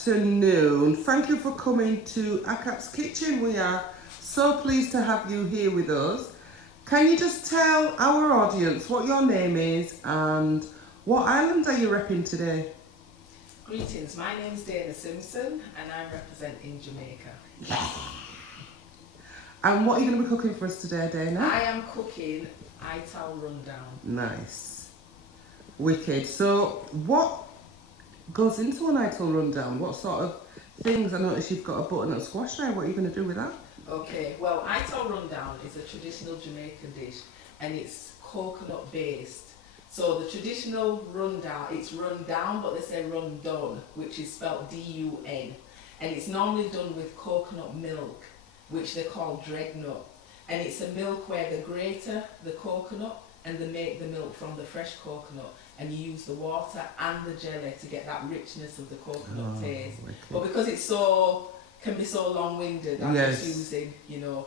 afternoon. Thank you for coming to ACAP's kitchen. We are so pleased to have you here with us. Can you just tell our audience what your name is and what island are you repping today? Greetings, my name is Dayna Simpson and I'm representing Jamaica. Yeah. And what are you going to be cooking for us today, Dayna? I am cooking Ital Rundown. Nice. Wicked. So what goes into an Ital Rundown? What sort of things? I noticed you've got a butternut squash there. What are you going to do with that? Okay, well, Ital Rundown is a traditional Jamaican dish and it's coconut based. So the traditional rundown, it's run down, but they say run done, which is spelt D-U-N. And it's normally done with coconut milk, which they call dreadnought. And it's a milk where they grate the coconut and they make the milk from the fresh coconut. And you use the water and the jelly to get that richness of the coconut taste. Wicked. But because it's can be so long-winded, I'm just using,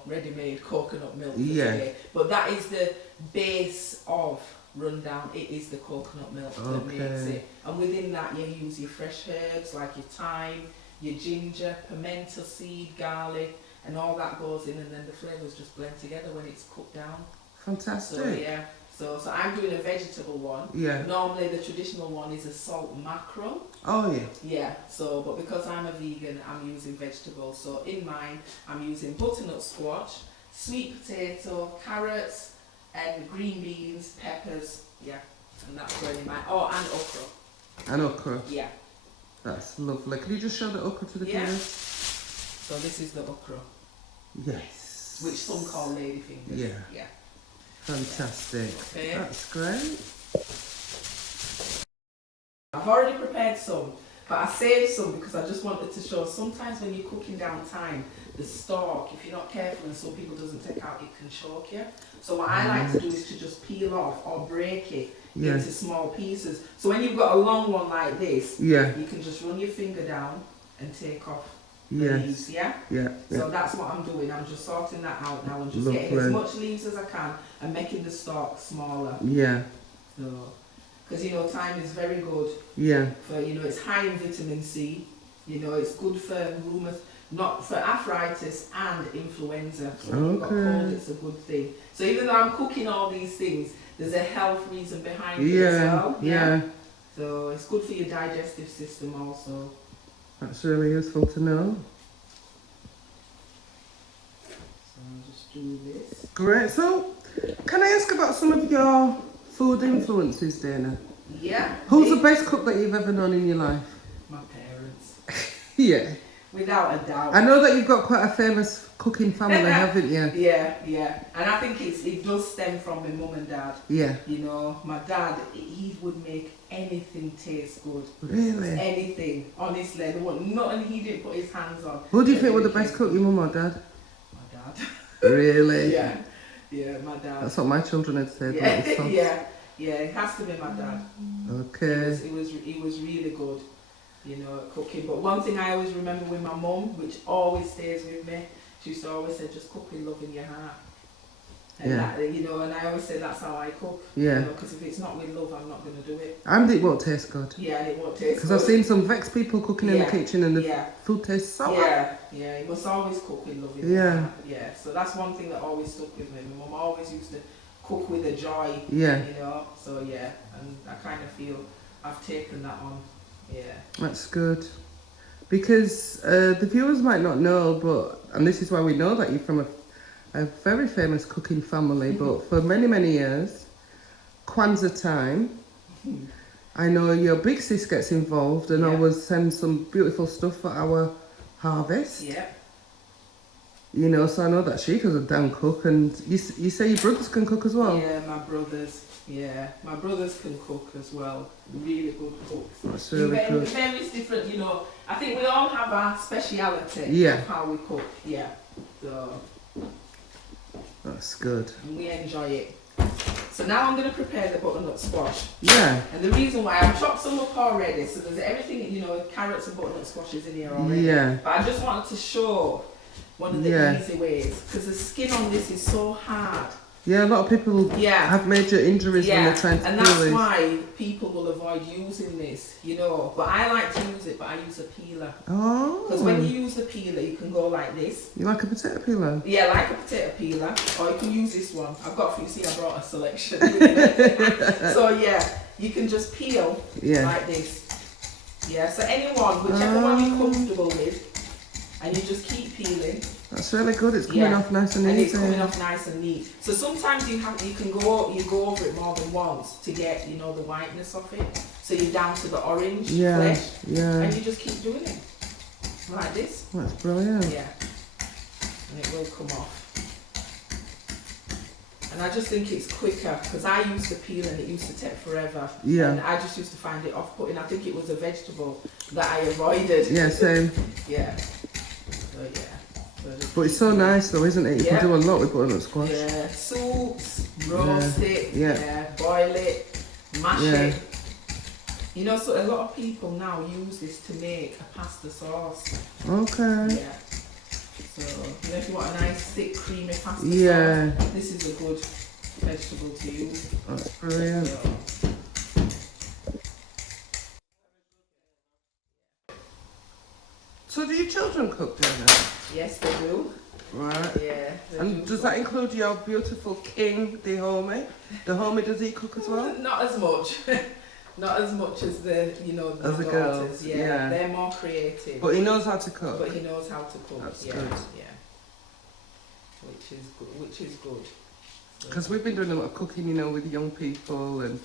ready-made coconut milk today. But that is the base of rundown. It is the coconut milk that makes it. And within that you use your fresh herbs like your thyme, your ginger, pimento seed, garlic, and all that goes in, and then the flavours just blend together when it's cooked down. Fantastic. So yeah. So I'm doing a vegetable one. Yeah. Normally the traditional one is a salt mackerel. Oh yeah. Yeah. So, but because I'm a vegan, I'm using vegetables. So in mine, I'm using butternut squash, sweet potato, carrots, and green beans, peppers. Yeah. And that's going in mine. Oh, and okra. And okra. Yeah. That's lovely. Can you just show the okra to the viewers? So this is the okra. Yes. Which some call ladyfingers. Yeah. Yeah. Fantastic. Okay. That's great. I've already prepared some, but I saved some because I just wanted to show sometimes when you're cooking down thyme, the stalk, if you're not careful and some people doesn't take out, it can choke you. So what I like to do is to just peel off or break it into small pieces. So when you've got a long one like this, you can just run your finger down and take off the leaves, yeah? So that's what I'm doing. I'm just sorting that out now and just getting as much leaves as I can and making the stalk smaller. Yeah. So, because thyme is very good. Yeah. For it's high in vitamin C. It's good for not for arthritis and influenza. So when you've got cold, it's a good thing. So even though I'm cooking all these things, there's a health reason behind it as well. Yeah. So it's good for your digestive system also. That's really useful to know. So I'll just do this. Great. So, can I ask about some of your food influences, Dayna? Yeah. Who's the best cook that you've ever known in your life? My parents. Yeah. Without a doubt. I know that you've got quite a famous cooking family, haven't you? Yeah. And I think it does stem from my mum and dad. Yeah. My dad, he would make anything taste good. Really? Anything. Honestly, there was nothing he didn't put his hands on. Who do you think were the best cook, your mum or dad? My dad. Really? Yeah, my dad. That's what my children had said. Yeah, it has to be my dad. Okay. He was really good, at cooking. But one thing I always remember with my mum, which always stays with me, she used to always say, just cook with love in your heart. And that, and I always say that's how I cook. Yeah. Because if it's not with love, I'm not going to do it. And it won't taste good. Yeah, and it won't taste good. Because I've seen some vexed people cooking in the kitchen and the food tastes sour. Yeah, you must always cook with love in your heart. Yeah, so that's one thing that always stuck with me. My mum always used to cook with a joy. Yeah. So and I kind of feel I've taken that on. Yeah. That's good. Because the viewers might not know, and this is why we know that you're from a very famous cooking family, but for many, many years, Kwanzaa time, I know your big sis gets involved and always sends some beautiful stuff for our harvest. Yeah. So I know that she was a damn cook, and you say your brothers can cook as well? Yeah, my brothers. Yeah, my brothers can cook as well. Really good cooks. That's really good. Various different, I think we all have our speciality of how we cook. Yeah, so. That's good. And we enjoy it. So now I'm going to prepare the butternut squash. Yeah. And the reason why I've chopped some up already, so there's everything, carrots and butternut squash is in here already. Yeah. But I just wanted to show one of the easy ways, because the skin on this is so hard. Yeah, a lot of people Yeah. have major injuries when they're trying to and peel that's these. why people will avoid using this, you know. But I like to use it, but I use a peeler. Oh. Because when you use the peeler, you can go like this. You like a potato peeler? Yeah, like a potato peeler. Or you can use this one. I've got, you see, I brought a selection. So yeah, you can just peel like this. Yeah, so anyone, whichever one you're comfortable with, and you just keep peeling. That's really good. It's coming off nice and easy. And it's coming off nice and neat. So sometimes you can go over it more than once to get, you know, the whiteness of it. So you're down to the orange flesh. Yeah. And you just keep doing it like this. That's brilliant. Yeah. And it will come off. And I just think it's quicker because I used to peel and it used to take forever. Yeah. And I just used to find it off-putting. I think it was a vegetable that I avoided. Yeah, same. Yeah. So yeah. But it's so nice though, isn't it? You can do a lot with butternut squash. Yeah. Soups, roast it, boil it, mash it. You know, so a lot of people now use this to make a pasta sauce. Okay. Yeah. So, you know, if you want a nice, thick, creamy pasta sauce, this is a good vegetable to use. That's brilliant. So do your children cook, Dayna? Yes, they do. Right. Yeah. And does that include your beautiful king, Dahomey? Dahomey, does he cook as well? Not as much. Not as much as the, you know, the daughters. Girls. Yeah. They're more creative. But he knows how to cook. But he knows how to cook. That's good. good. Yeah. Which is good. Because we've been doing a lot of cooking, you know, with young people and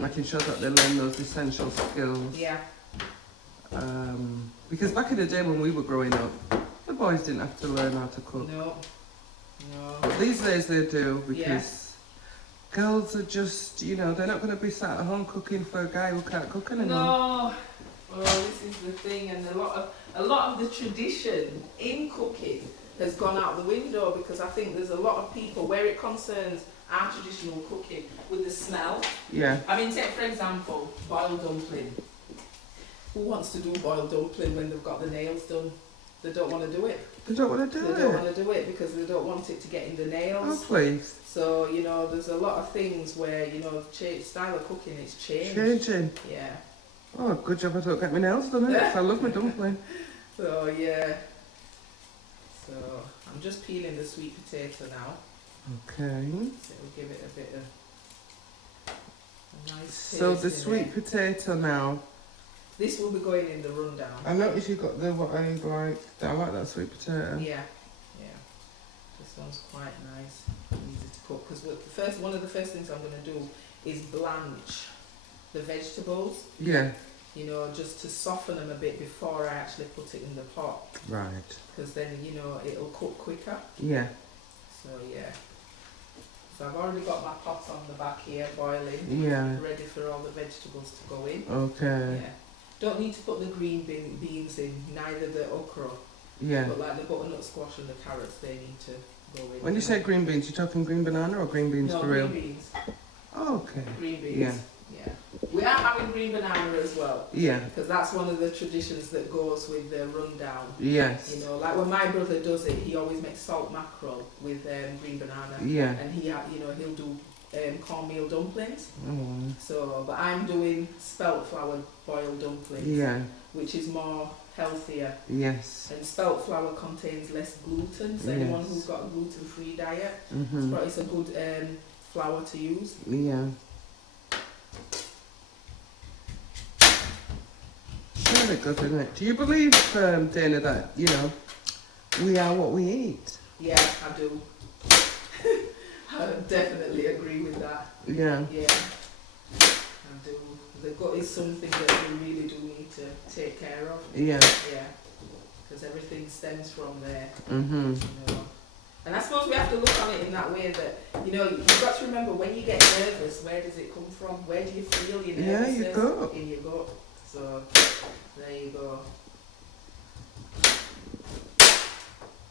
making sure that they learn those essential skills. Yeah. Because back in the day when we were growing up, the boys didn't have to learn how to cook. No. But these days they do because girls are just, you know, they're not going to be sat at home cooking for a guy who can't cook anymore. No. Well, this is the thing, and a lot of the tradition in cooking has gone out the window because I think there's a lot of people where it concerns our traditional cooking with the smell. Yeah. I mean, take for example, boiled dumpling. Who wants to do boiled dumpling when they've got the nails done? They don't want to do it. They don't want to do it? They don't want to do it because they don't want it to get in the nails. Oh, please. So, you know, there's a lot of things where, you know, style of cooking is changed. Changing? Yeah. Oh, good job I don't get my nails done, I love my dumpling. So, yeah. So, I'm just peeling the sweet potato now. Okay. So it'll give it a bit of a nice taste. So the sweet potato now. This will be going in the rundown. I noticed you got the what I like. I like that sweet potato. Yeah. This one's quite nice, easy to cook. Because one of the first things I'm going to do is blanch the vegetables. Yeah. You know, just to soften them a bit before I actually put it in the pot. Right. Because then, you know, it'll cook quicker. Yeah. So yeah. So I've already got my pot on the back here boiling. Yeah. Ready for all the vegetables to go in. Okay. Yeah. Don't need to put the green beans in, neither the okra. Yeah. But like the butternut squash and the carrots, they need to go in. When you say green beans, you're talking green banana or green beans for real? No, green beans. Oh, okay. Green beans. Yeah. Yeah. We are having green banana as well. Yeah. Because that's one of the traditions that goes with the rundown. Yes. You know, like when my brother does it, he always makes salt mackerel with green banana. Yeah. And he'll do cornmeal dumplings. Oh. So, but I'm doing spelt flour boiled dumplings. Yeah. Which is more healthier. Yes. And spelt flour contains less gluten. So anyone who's got a gluten-free diet, it's a good flour to use. Yeah. Really good, isn't it? Do you believe, Dayna, that, you know, we are what we eat? Yeah, I do. I definitely agree with that. Yeah. Yeah, I do. The gut is something that we really do need to take care of. Yeah. Yeah, because everything stems from there. Mm-hmm. You know. And I suppose we have to look on it in that way that, you know, you've got to remember when you get nervous, where does it come from? Where do you feel your nervousness? Yeah, your gut. In your gut. So, there you go.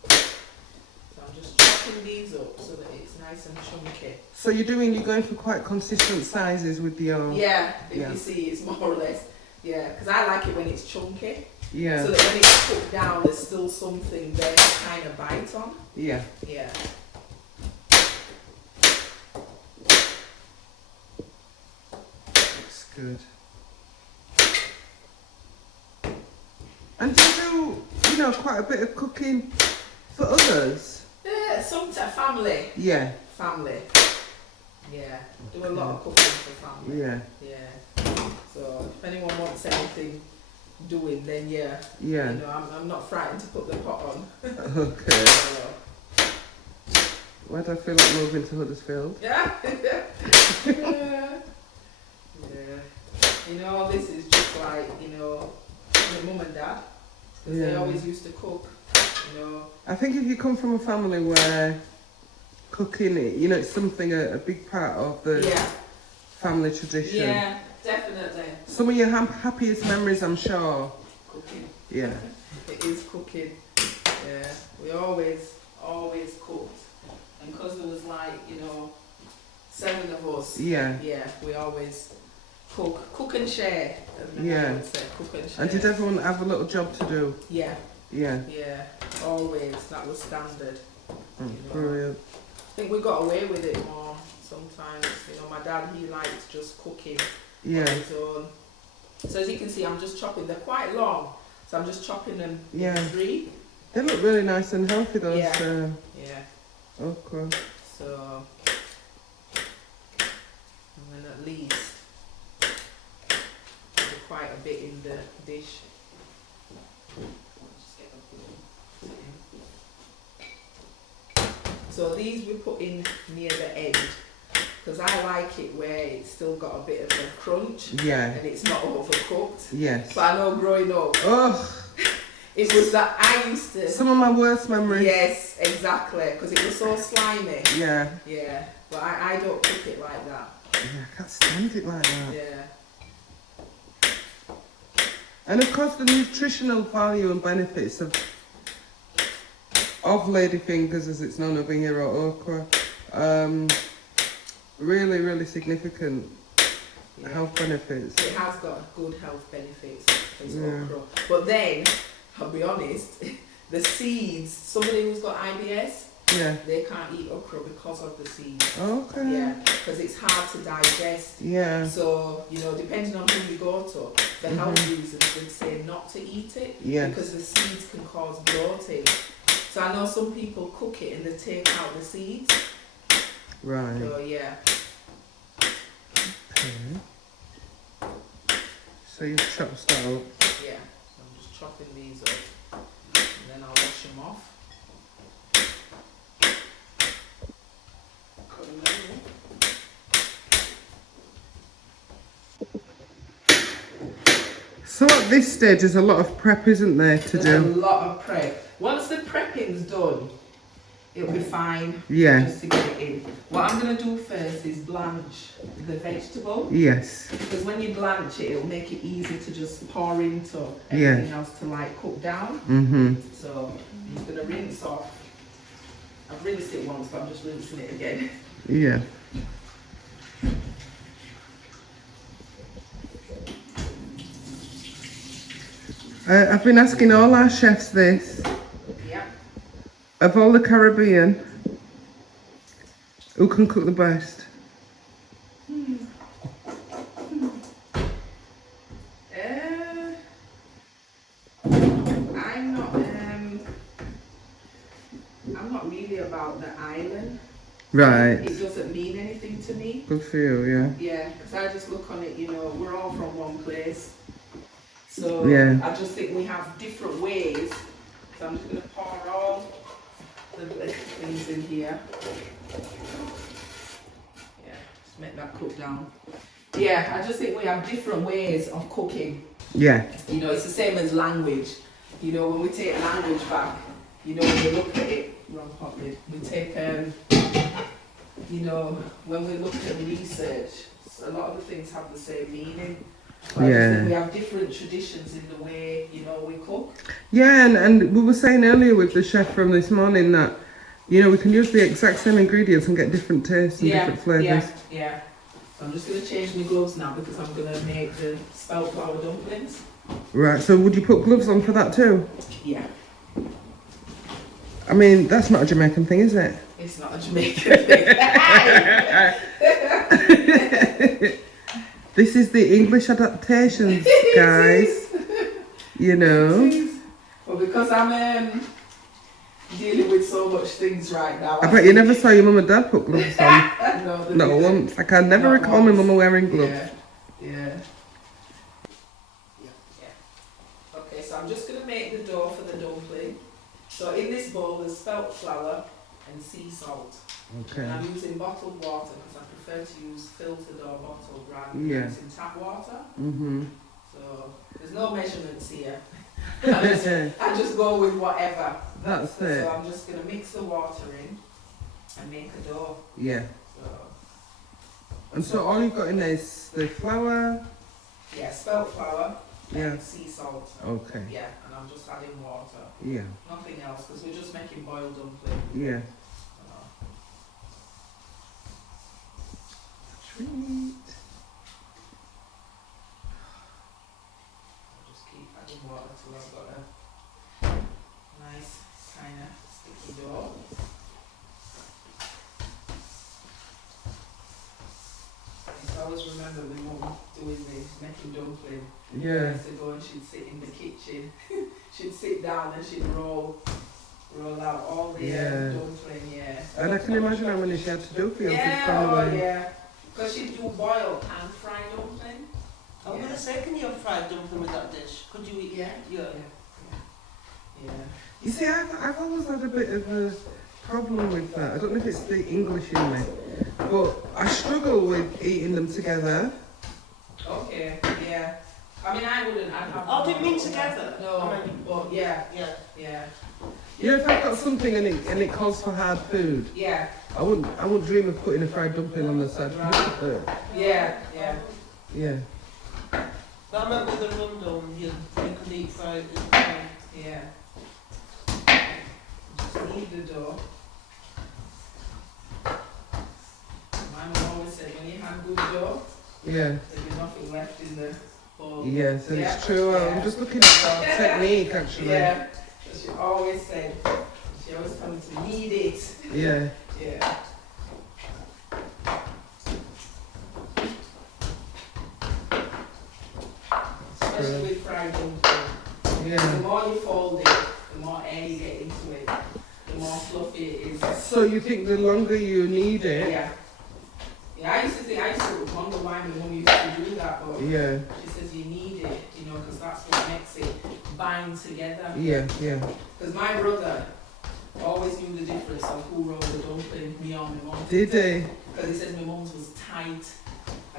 So I'm just chopping these up so that it's nice and chunky. So you're going for quite consistent sizes with your... Yeah, if you see, it's more or less. Yeah, because I like it when it's chunky. Yeah. So that when it's cooked down, there's still something there to kind of bite on. Yeah. Yeah. good. And do you do, quite a bit of cooking for others? Sometimes family. Yeah. Family. Yeah. Do a lot of cooking for family. Yeah. Yeah. So if anyone wants anything doing, then yeah. Yeah. I'm not frightened to put the pot on. Okay. So, Why do I feel like moving to Huddersfield? yeah. Yeah. This is just like, my mum and dad. Because they always used to cook, I think if you come from a family where cooking, it's something, a big part of the family tradition. Yeah, definitely. Some of your happiest memories, I'm sure. Cooking. Yeah. It is cooking. Yeah. We always cooked. And because there was 7 of us. Yeah. Yeah, we always cook and share. Yeah. Would say, cook and share. And did everyone have a little job to do? Yeah. Yeah. Yeah, always. That was standard. Brilliant. I think we got away with it more sometimes. My dad, he liked just cooking on his own. So as you can see, I'm just chopping. They're quite long, so I'm just chopping them in 3. They look really nice and healthy, those yeah. okra. So, and then at least there's quite a bit in the dish. So these we put in near the end because I like it where it's still got a bit of a crunch and it's not overcooked. Yes. But I know growing up, it was that I used to... Some of my worst memories. Yes, exactly, because it was so slimy. Yeah. Yeah, but I don't cook it like that. Yeah, I can't stand it like that. Yeah. And of course the nutritional value and benefits of ladyfingers, as it's known over here, or okra, really, really significant health benefits. It has got good health benefits as okra. But then, I'll be honest, the seeds, somebody who's got IBS, they can't eat okra because of the seeds. Okay. Yeah, because it's hard to digest. Yeah. So, depending on who you go to, the health reasons would say not to eat it because the seeds can cause bloating. So I know some people cook it and they take out the seeds. Right. So yeah. Okay. So you've chopped that up. Yeah. So I'm just chopping these up and then I'll wash them off. Cut them in. So at this stage there's a lot of prep, isn't there, to do? There's a lot of prep. Once the prepping's done, it'll be fine. Yeah. Just to get it in. What I'm going to do first is blanch the vegetable. Yes. Because when you blanch it, it'll make it easy to just pour into everything else to cook down. So I'm just going to rinse off. I've rinsed it once, but I'm just rinsing it again. Yeah. I've been asking all our chefs this. Yeah. Of all the Caribbean, who can cook the best? I'm not really about the island. Right. It doesn't mean anything to me. Good for you, yeah. Yeah, because I just look on it, we're all from one place. So I just think we have different ways. So I'm just going to pour all the things in here. Yeah, just make that cook down. Yeah, I just think we have different ways of cooking. Yeah. It's the same as language. When we take language back, when we look at it, wrong pot lid, we take, when we look at research, a lot of the things have the same meaning. But I just think we have different traditions in the way, we cook. Yeah, and we were saying earlier with the chef from this morning that, we can use the exact same ingredients and get different tastes and different flavours. Yeah. So I'm just going to change my gloves now because I'm going to make the spelt flour dumplings. Right, so would you put gloves on for that too? Yeah. I mean, that's not a Jamaican thing, is it? It's not a Jamaican thing. This is the English adaptations, guys. You know. Well, because I'm dealing with so much things right now. I bet you never saw your mum and dad put gloves on. No, Not once. I can never recall my mum wearing gloves. Yeah. Okay, so I'm just going to make the dough for the dumpling. So in this bowl there's spelt flour and sea salt. Okay. And I'm using bottled water because I prefer to use filtered or bottled rather than using tap water. So there's no measurements here. I just go with whatever. That's it. So I'm just going to mix the water in and make a dough. Yeah. And so all you've got in there is the flour? Yeah, spelt flour and sea salt. Okay. Yeah, and I'm just adding water. Yeah. Nothing else because we're just making boiled dumpling. Yeah. Treat. I'll just keep adding water till I've got a nice kind of sticky dough. I always remember my mum doing this, making dumpling. Yeah. To go and she'd sit in the kitchen. She'd sit down and she'd roll out all the dumpling, And I can imagine how many she had to do for your big family. family. Yeah. Because she'd do boiled and fried dumpling. I'm going to say, can you have fried dumpling with that dish? Could you eat? Yeah. You see, I've always had a bit of a problem with that. I don't know if it's the English in me, but I struggle with eating them together. Okay, yeah. I mean, I wouldn't. I'd have. Oh, do you mean together? No, but yeah. You know, if I've got something and it calls for hard food, I wouldn't dream of putting a fried dumpling on the side. Right. Yeah. But I remember the rundown, you could eat fried. Yeah. Just knead the dough. My mum always said when you have good dough, there'll be nothing left in the bowl. Yes, and it's true. I'm just looking at our technique actually. Yeah. She always said, she always told me to knead it. Yeah. Especially with fried dumpling. Yeah. The more you fold it, the more air you get into it, the more fluffy it is. So you think the longer you knead it? Yeah, I used to wonder why my mum used to do that, but she says you need it, because that's what makes it bind together. Yeah. Because my brother always knew the difference of who rolled the dumpling, me or my mum. Did he? Because he says my mum's was tight.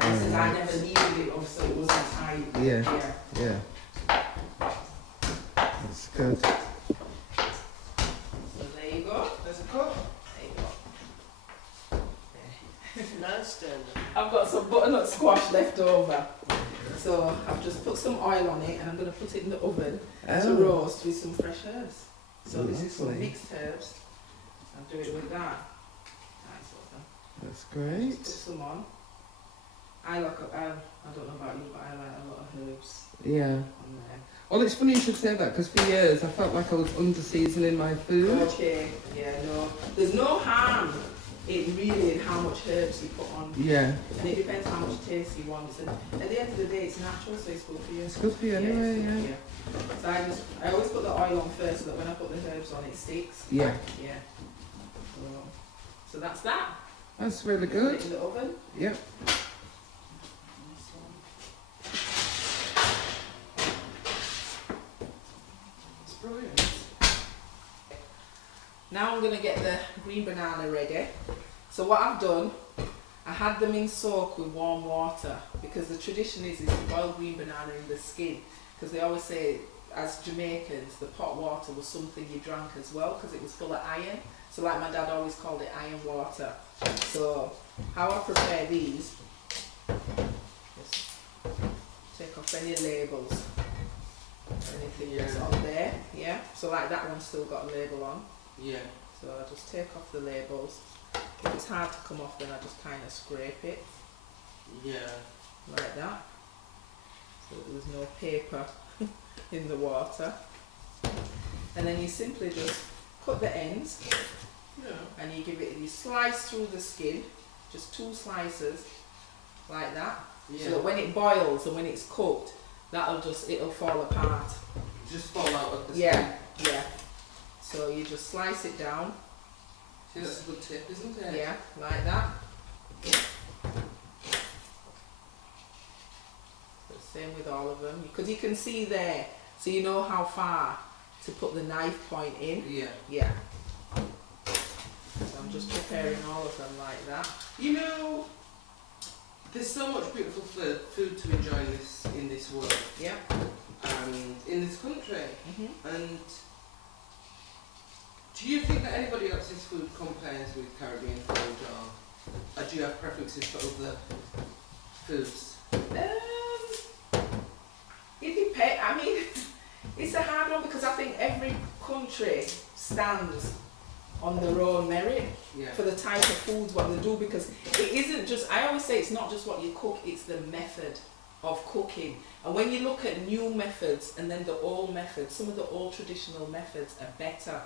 And he says I never needed it off, so it wasn't tight. Yeah. That's good. So there you go. There's a cup. There you go. Nice then. I've got some butternut squash left over. So I've just put some oil on it and I'm going to put it in the oven to roast with some fresh herbs. So this is some mixed herbs. I'll do it with that. Nice oven. That's great. Just put some on. I don't know about you, but I like a lot of herbs Yeah. on there. Well, it's funny you should say that because for years I felt like I was under-seasoning my food. Okay, no. There's no harm in how much herbs you put on. Yeah. And it depends how much taste you want. And at the end of the day, it's natural, so it's good for you. It's good for you anyway, yeah. So I always put the oil on first so that when I put the herbs on, it sticks. Yeah. So that's that. That's really Put good. it in the oven. Yep. It's brilliant. Now I'm going to get the green banana ready. So what I've done, I had them in soak with warm water because the tradition is to boil green banana in the skin, because they always say as Jamaicans the pot water was something you drank as well because it was full of iron. So like my dad always called it iron water. So how I prepare these, just take off any labels, anything that's on there, so like that one's still got a label on. So I just take off the labels. If it's hard to come off, then I just kind of scrape it. Like that. So there's no paper in the water. And then you simply just cut the ends. And you slice through the skin, just 2 slices, like that. Yeah. So that when it boils and when it's cooked, it'll fall apart. Just fall out of the Yeah, yeah. So you just slice it down. See, that's a good tip, isn't it? Yeah, like that. So same with all of them, because you can see there, so you know how far to put the knife point in. Yeah. Yeah. So I'm just preparing all of them like that. You know, there's so much beautiful food to enjoy in this world. Yeah. And in this country. Mhm. And do you think that anybody else's food compares with Caribbean food, or do you have preferences for other foods? It depends. I mean, it's a hard one because I think every country stands on their own merit Yeah. for the type of foods what they do, because it isn't just, I always say it's not just what you cook, it's the method of cooking. And when you look at new methods and then the old methods, some of the old traditional methods are better.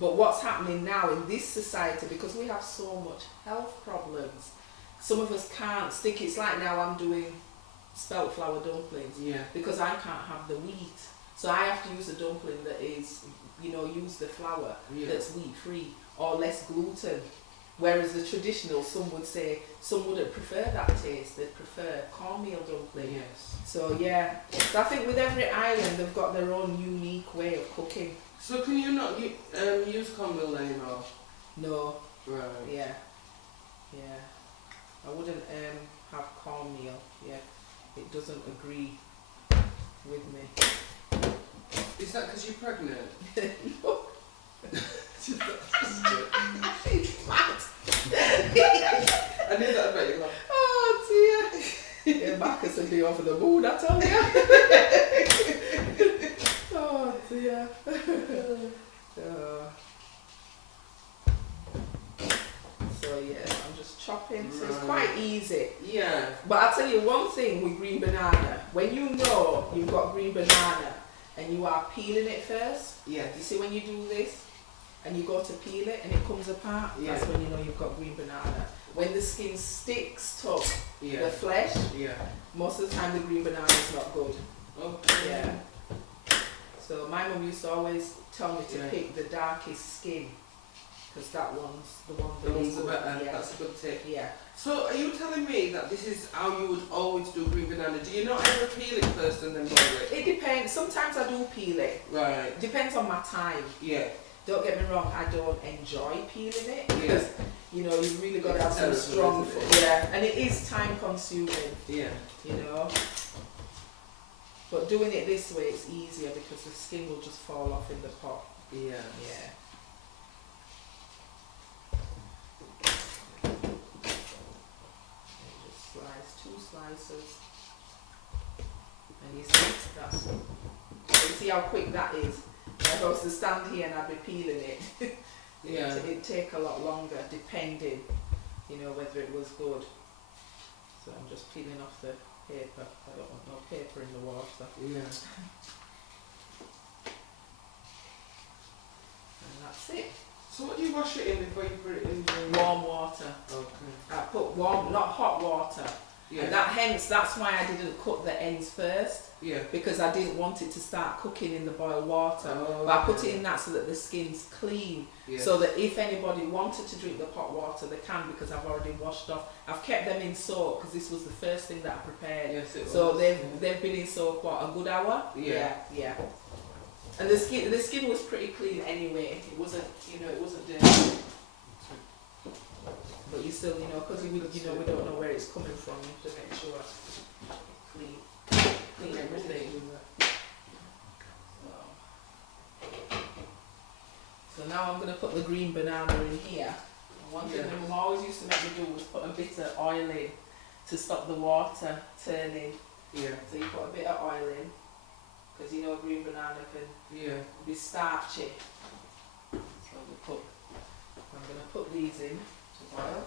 But what's happening now in this society, because we have so much health problems, some of us can't stick. It's like now I'm doing spelt flour dumplings, Yeah. because I can't have the wheat. So I have to use a dumpling that is, use the flour Yeah. that's wheat free or less gluten. Whereas the traditional, some wouldn't prefer that taste, they'd prefer cornmeal dumpling. Yes. So yeah, so I think with every island they've got their own unique way of cooking. So can you not use cornmeal anymore? No, Right. yeah. I wouldn't have cornmeal, yeah. It doesn't agree with me. Is that because you're pregnant? No. It's mad. I knew that about you. Like, Oh dear. Yeah, Marcus would be over the moon, I tell you. Oh dear. So yeah, I'm just chopping. So it's quite easy. yeah. But I'll tell you one thing with green banana. When you know you've got green banana and you are peeling it first, Yes. you see when you do this and you go to peel it and it comes apart, Yeah. that's when you know you've got green banana. When the skin sticks to Yeah. the flesh, Yeah. most of the time the green banana is not good. Okay. Yeah. So my mum used to always tell me to Yeah. pick the darkest skin, because that one's the one The that is ones are good. better. Yeah. That's a good tip. Yeah. So are you telling me that this is how you would always do green banana? Do you not ever peel it first and then boil it? It depends. Sometimes I do peel it. Right. Depends on my time. Yeah. Don't get me wrong, I don't enjoy peeling it, Yeah. because you've really got to It's have some terrible, strong isn't foot. it? Yeah, and it is time consuming, Yeah. But doing it this way, it's easier because the skin will just fall off in the pot. Yeah. Yeah. And just slice 2 slices. And you see, you see how quick that is. If I was to stand here and I'd be peeling it, Yeah. it'd take a lot longer, depending, whether it was good. So I'm just peeling off the paper. I don't want no paper in the water. Yeah. And that's it. So what do you wash it in before you put it in the Warm water. Okay. I put warm, not hot water. Yeah. And that's why I didn't cut the ends first, Yeah. because I didn't want it to start cooking in the boiled water. Oh, But I put okay. it in that so that the skin's clean, Yeah. so that if anybody wanted to drink the hot water, they can, because I've already washed off. I've kept them in soak because this was the first thing that I prepared. Yes, it So was. they've been in soak what, a good hour? Yeah. Yeah. And the skin was pretty clean anyway. It wasn't dirty. But you still, because we don't know where it's coming from, you have to make sure clean everything. So now I'm going to put the green banana in here. And one thing Yeah. my mum always used to make me do was put a bit of oil in to stop the water turning. Yeah. So you put a bit of oil in, because green banana can Yeah. be starchy. So I'm going to put these in to boil.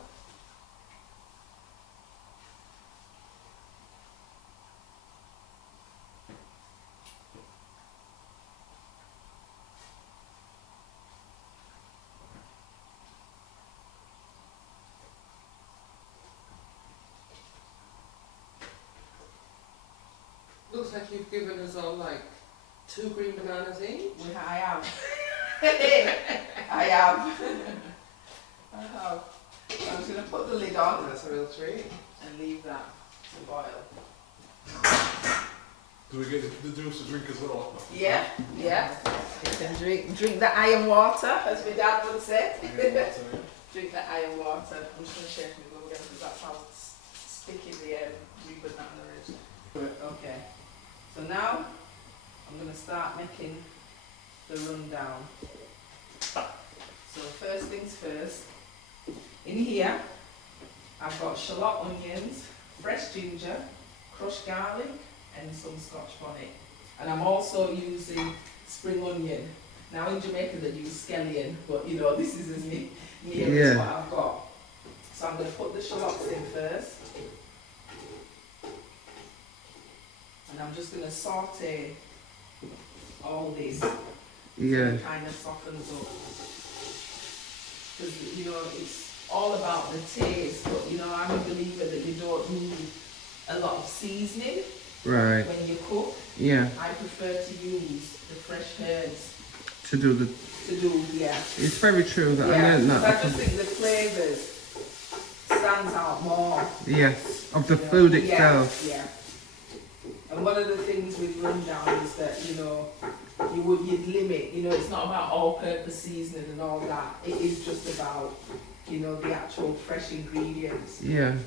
like you've given us all like 2 green bananas each. I have. I have. I have. So I'm just going to put the lid on. That's a real treat. And leave that to boil. Do we get the juice to drink as well? Yeah, yeah. You can drink the iron water, as my dad would say. Drink the iron water. I'm just going to shake my glove again because that's how sticky the green banana is. Okay. So now I'm going to start making the rundown. So first things first. In here, I've got shallot onions, fresh ginger, crushed garlic, and some scotch bonnet. And I'm also using spring onion. Now in Jamaica they use scallion, but you know, this is as near as what I've got. So I'm going to put the shallots in first. And I'm just going to saute all this so it kind of softens up. Because, you know, it's all about the taste, but you know, I'm a believer that you don't need a lot of seasoning when you cook. Yeah. I prefer to use the fresh herbs To do, it's very true that I learned that. I just think the flavours stands out more. Yes, of the food itself. Yeah. And one of the things with rundown is that, you know, you'd limit, you know, it's not about all-purpose seasoning and all that. It is just about, you know, the actual fresh ingredients. Yeah.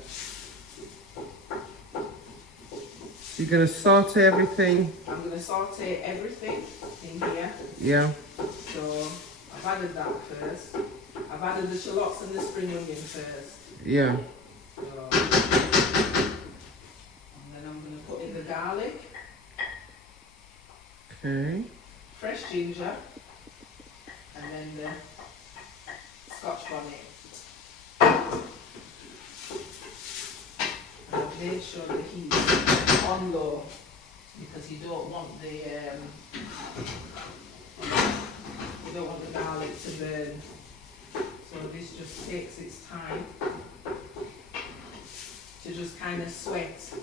So you're going to saute everything? I'm going to saute everything in here. Yeah. So I've added that first. I've added the shallots and the spring onion first. Yeah. So, and then I'm going to put in the garlic. Okay. Fresh ginger. And then the scotch bonnet. And I've made sure the heat is on low because you don't want the garlic to burn. So this just takes its time to just kind of sweat.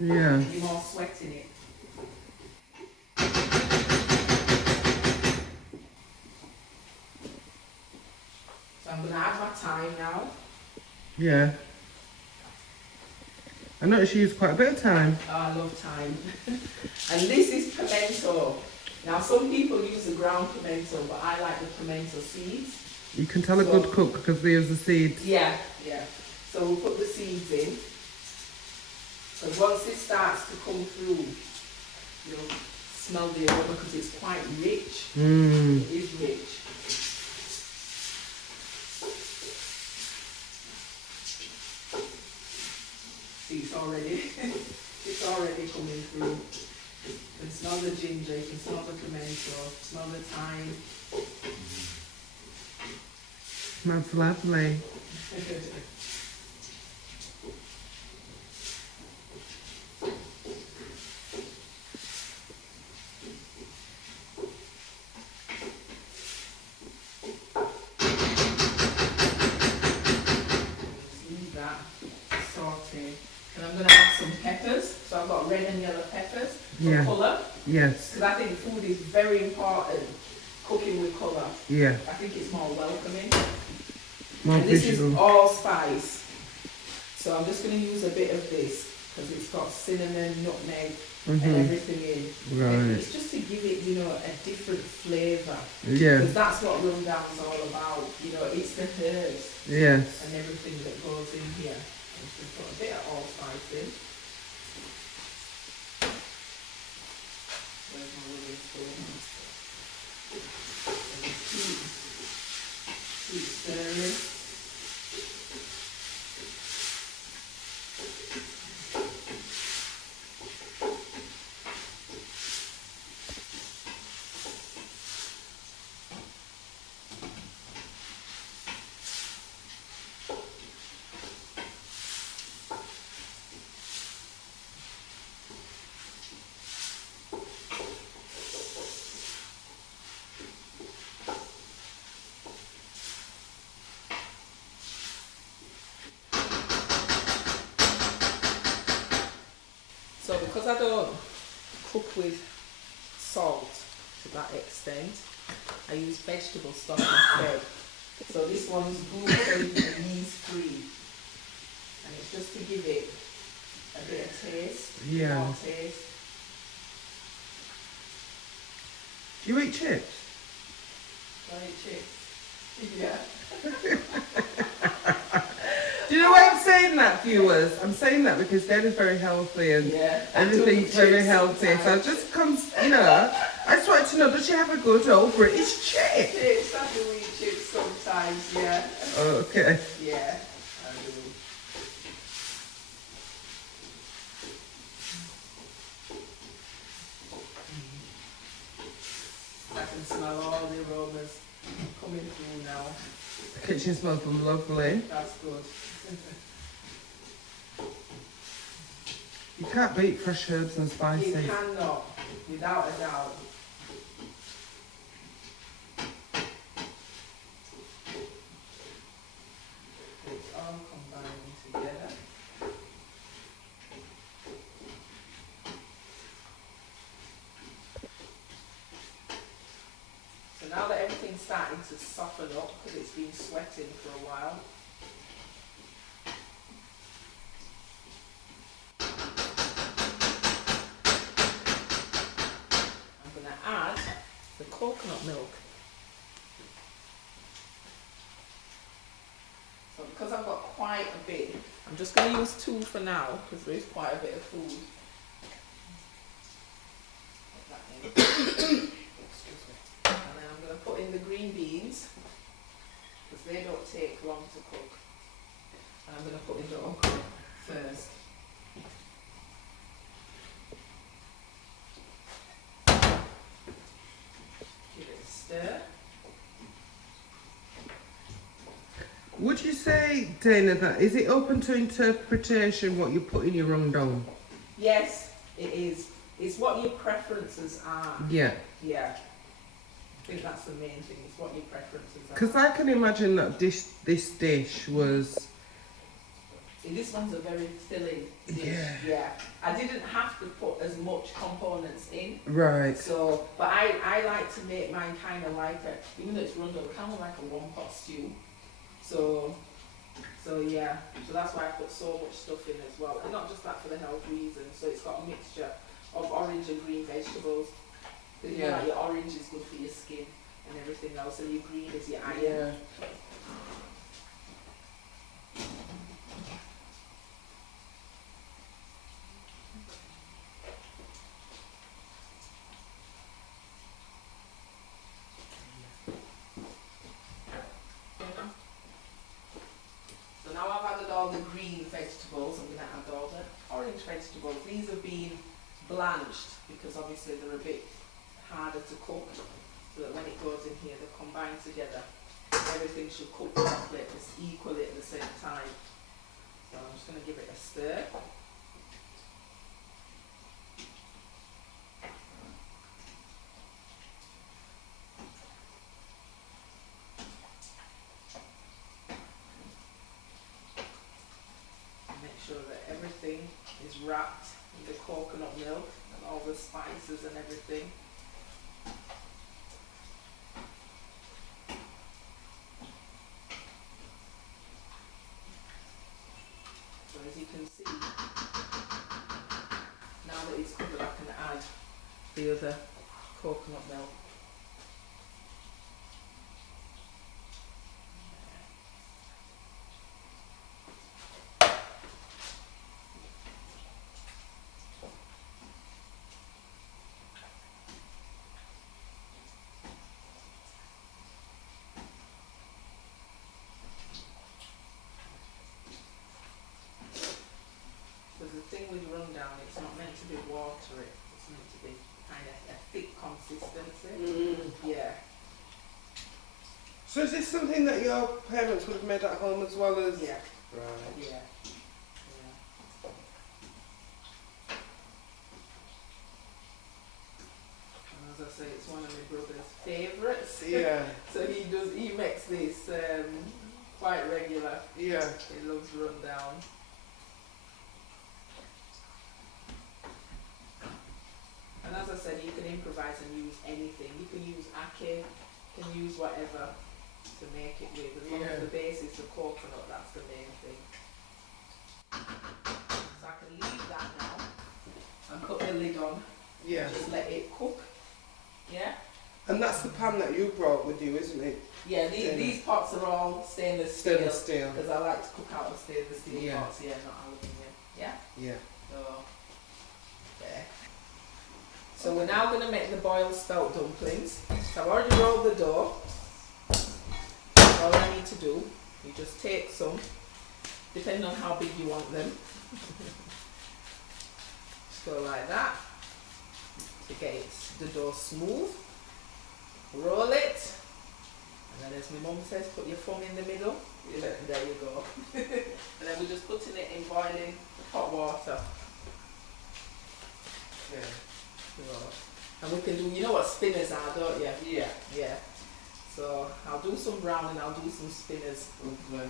Yeah. You're more sweating it. So I'm going to add my thyme now. Yeah. I noticed you use quite a bit of time. Oh, I love thyme. And this is pimento. Now some people use the ground pimento, but I like the pimento seeds. You can tell a good cook because they use the seeds. Yeah. So we'll put the seeds in. Because once it starts to come through, you'll smell the aroma because it's quite rich. It is rich. See, it's already coming through. You can smell the ginger, you can smell the pimento, smell the thyme. Smells lovely. Leave that saute. And I'm going to add some peppers. So I've got red and yellow peppers for colour. Yes. Because I think food is very important, cooking with colour. Yeah. I think it's more welcoming. More And this visual. is allspice. So I'm just going to use a bit of this because it's got cinnamon, nutmeg and everything in. Right. And it's just to give it, you know, a different flavour. Yeah. Because that's what rundown's all about. You know, it's the herbs Yes. and everything that goes in here. I'm just going to put a bit of allspice in. Where's my little spoon? And keep stirring. So because I don't cook with salt to that extent. I use vegetable stock instead. So this one's gluten and yeast free. And it's just to give it a bit of taste. Yeah. More taste. Do you eat chips? Do I eat chips? Yeah. Do you know why I'm saying that, viewers? I'm saying that because Dayna's very healthy and Yeah. everything's very Chips healthy. So I sometimes. just I just wanted to know, does she have a good old British chip? Chips, I do eat chips sometimes, yeah. Okay. Yeah, I do. I can smell all the aromas coming through now. The kitchen smells lovely. That's good. You can't beat fresh herbs and You spices. cannot, without a doubt. It's all combining together. So now that everything's starting to soften up, because it's been sweating for a while, I'm going to add the coconut milk. So because I've got quite a bit, I'm just going to use 2 for now, because there is quite a bit of food. Put that in. Excuse me. And then I'm going to put in the green beans, because they don't take long to cook. And I'm going to put in the okra first. Give it a stir. Would you say, Dayna, that is it open to interpretation what you put in your rundown? Yes, it is. It's what your preferences are. Yeah. Yeah. I think that's the main thing, it's what your preferences are. Because I can imagine that this dish was... This one's a very filling dish. Yeah. Yeah. I didn't have to put as much components in. Right. So, but I like to make mine kind of like even though it's rundown, kind of like a one-pot stew. So yeah. So that's why I put so much stuff in as well. And not just that for the health reasons. So it's got a mixture of orange and green vegetables. Because you know, like your orange is good for your skin and everything else, and your green is your iron. Yeah. So now I've added all the green vegetables, I'm going to add all the orange vegetables. These have been blanched because obviously they're a bit harder to cook, so that when it goes in here they combine together. Everything should cook properly equally at the same time. So I'm just going to give it a stir. Make sure that everything is wrapped in the coconut milk and all the spices and everything. So as you can see, now that it's covered, I can add the other coconut milk. Because the thing with rundown, it's not meant to be watery, it's meant to be kind of a thick consistency. Yeah. So is this something that your parents would have made at home as well as... Yeah. Right. Yeah. And as I say, it's one of my brother's favourites. Yeah. So he makes this quite regular. Yeah. He loves rundown. ackee, you can use whatever to make it with. As long as the base is the coconut, that's the main thing. So I can leave that now and put the lid on. Yeah. Just let it cook. Yeah? And that's the pan that you brought with you, isn't it? Yeah, these pots are all stainless steel. Stainless steel. Because I like to cook out of stainless steel Yeah. pots, not aluminium. Yeah? Yeah. So, there. So we're now going to make the boiled spelt dumplings. So I've already rolled the dough. All I need to do, you just take some, depending on how big you want them. Just go like that to get the dough smooth. Roll it, and then as my mum says, put your thumb in the middle. Yeah. And there you go. And then we're just putting it in boiling hot water. Yeah. So, and we can do, you know what spinners are, don't you? Yeah. Yeah. So I'll do some brown and I'll do some spinners. Lovely.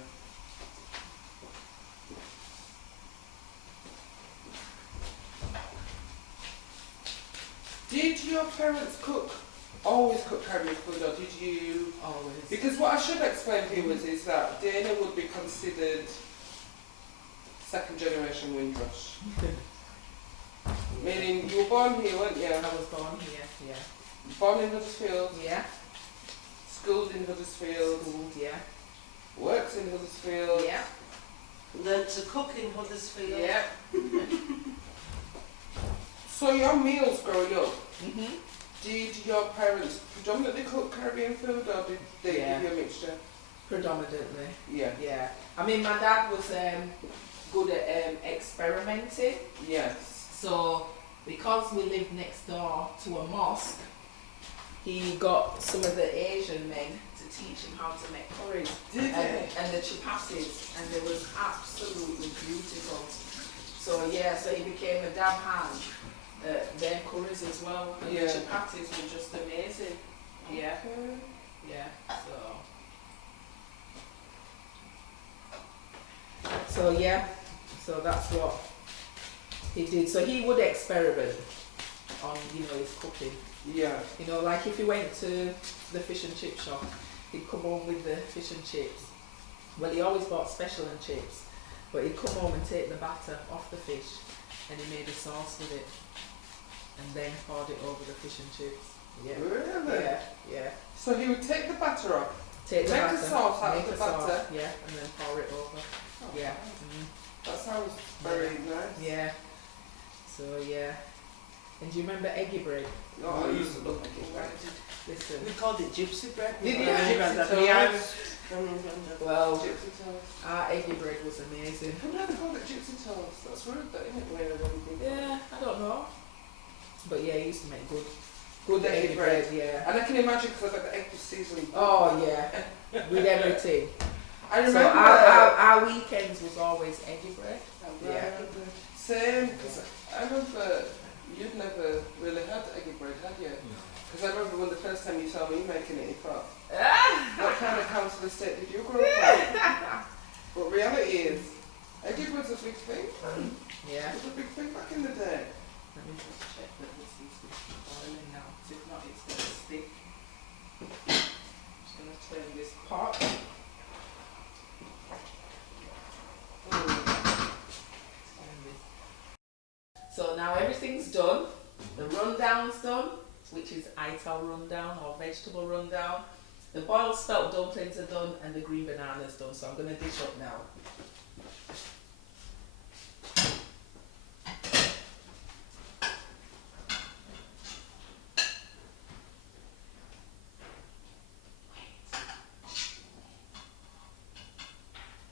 Did your parents always cook Caribbean food, or did you? Always. Because what I should explain to you is that Dayna would be considered second generation Windrush. Meaning you were born here, weren't you? I was born here, yeah. Born in Huddersfield, Yeah. schooled in Huddersfield, Schooled, yeah. works in Huddersfield. Yeah. Learned to cook in Huddersfield. Yeah. So your meals growing up, Mhm. did your parents predominantly cook Caribbean food, or did they Yeah. give you a mixture? Predominantly. Yeah. Yeah. I mean, my dad was good at experimenting. Yes. So, because we lived next door to a mosque, he got some of the Asian men to teach him how to make curries. Did they? And the chapatis, and they was absolutely beautiful. So yeah, so he became a dab hand at their curries as well. And Yeah. the chapatis were just amazing. Yeah. Okay. Yeah. So yeah, so that's what he did. So he would experiment on, his cooking. Yeah. Like if he went to the fish and chip shop, he'd come home with the fish and chips. Well, he always bought special and chips, but he'd come home and take the batter off the fish, and he made a sauce with it, and then poured it over the fish and chips. Yeah. Really? Yeah, yeah. So he would take the batter off, Take the make batter, a sauce out make of the a sauce, batter. yeah, and then pour it over. Oh, Yeah. wow. Mm. That sounds very nice. Yeah. So yeah. And do you remember eggy bread? Oh, I used to love making bread. Listen. We called it gypsy bread. Did you? Gypsy Yeah. toast. Well, Gypsy toast. our eggy bread was amazing. Who never called it gypsy toast? That's rude, that isn't it? Really? Yeah, I don't know. But yeah, he used to make good Eggy eggy bread. bread, yeah. And I can imagine because I bet the egg was seasoned. Oh yeah, with everything. I So remember. our weekends was always eggy bread. Yeah. Same, because I remember you'd never really had eggy bread, had you? Because I remember when the first time you saw me making it, you thought, what kind of council estate did you grow up on? But reality is, eggy bread's a big thing. Yeah. It was a big thing back in the day. Let me just check that this is boiling now. 'Cause if not, it's going to stick. Just going to turn this pot. So now everything's done. The rundown's done, which is Ital Rundown or Vegetable Rundown. The boiled spelt dumplings are done and the green banana's done. So I'm going to dish up now.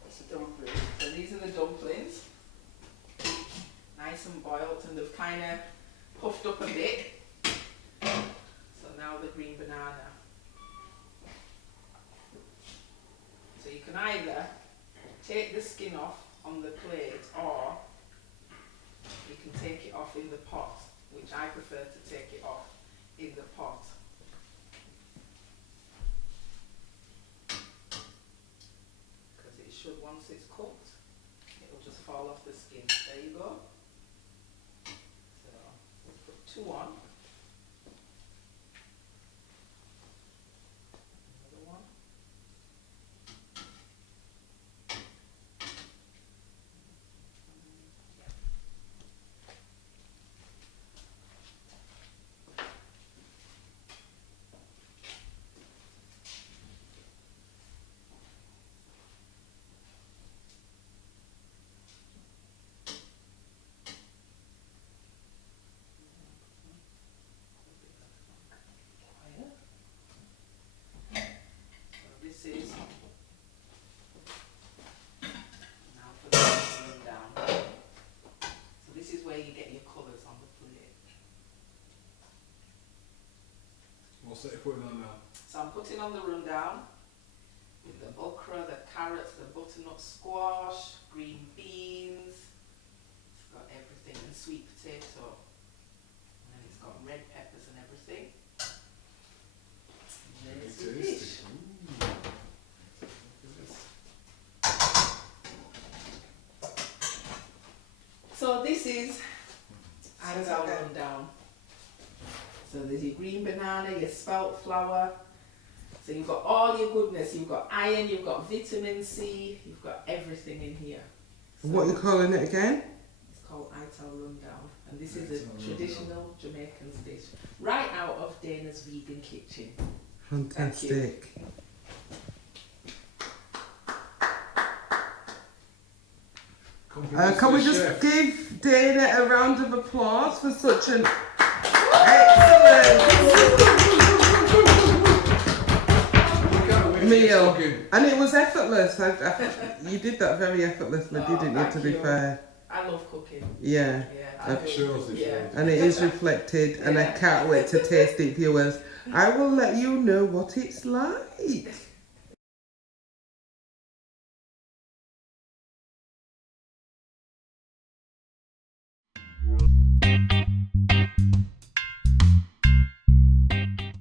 That's a dumpling. So these are the dumplings. Nice and boiled, and they've kind of puffed up a bit. So now the green banana. So you can either take the skin off on the plate, or you can take it off in the pot, which I prefer to take it off in the pot. Because it should, once it's cooked, it'll just fall off the skin. There you go. So we'll put two on. What's that you're putting on now? So I'm putting on the rundown with the okra, the carrots, the butternut squash, green beans. It's got everything, and sweet potato. And then it's got red peppers and everything. And there's the dish. So this is Ital Rundown. So there's your green banana, your spelt flour. So you've got all your goodness. You've got iron, you've got vitamin C, you've got everything in here. So What are you calling it again? it's called Ital Rundown. And this is a traditional Jamaican dish. Right out of Dayna's vegan kitchen. Fantastic. Can we just give Dayna a round of applause for such an excellent meal? And it was effortless. You did that very effortlessly, didn't you, to be fair? I love cooking. Yeah. I It do. shows it. Yeah. And it is reflected, and I can't wait to taste it, viewers. I will let you know what it's like.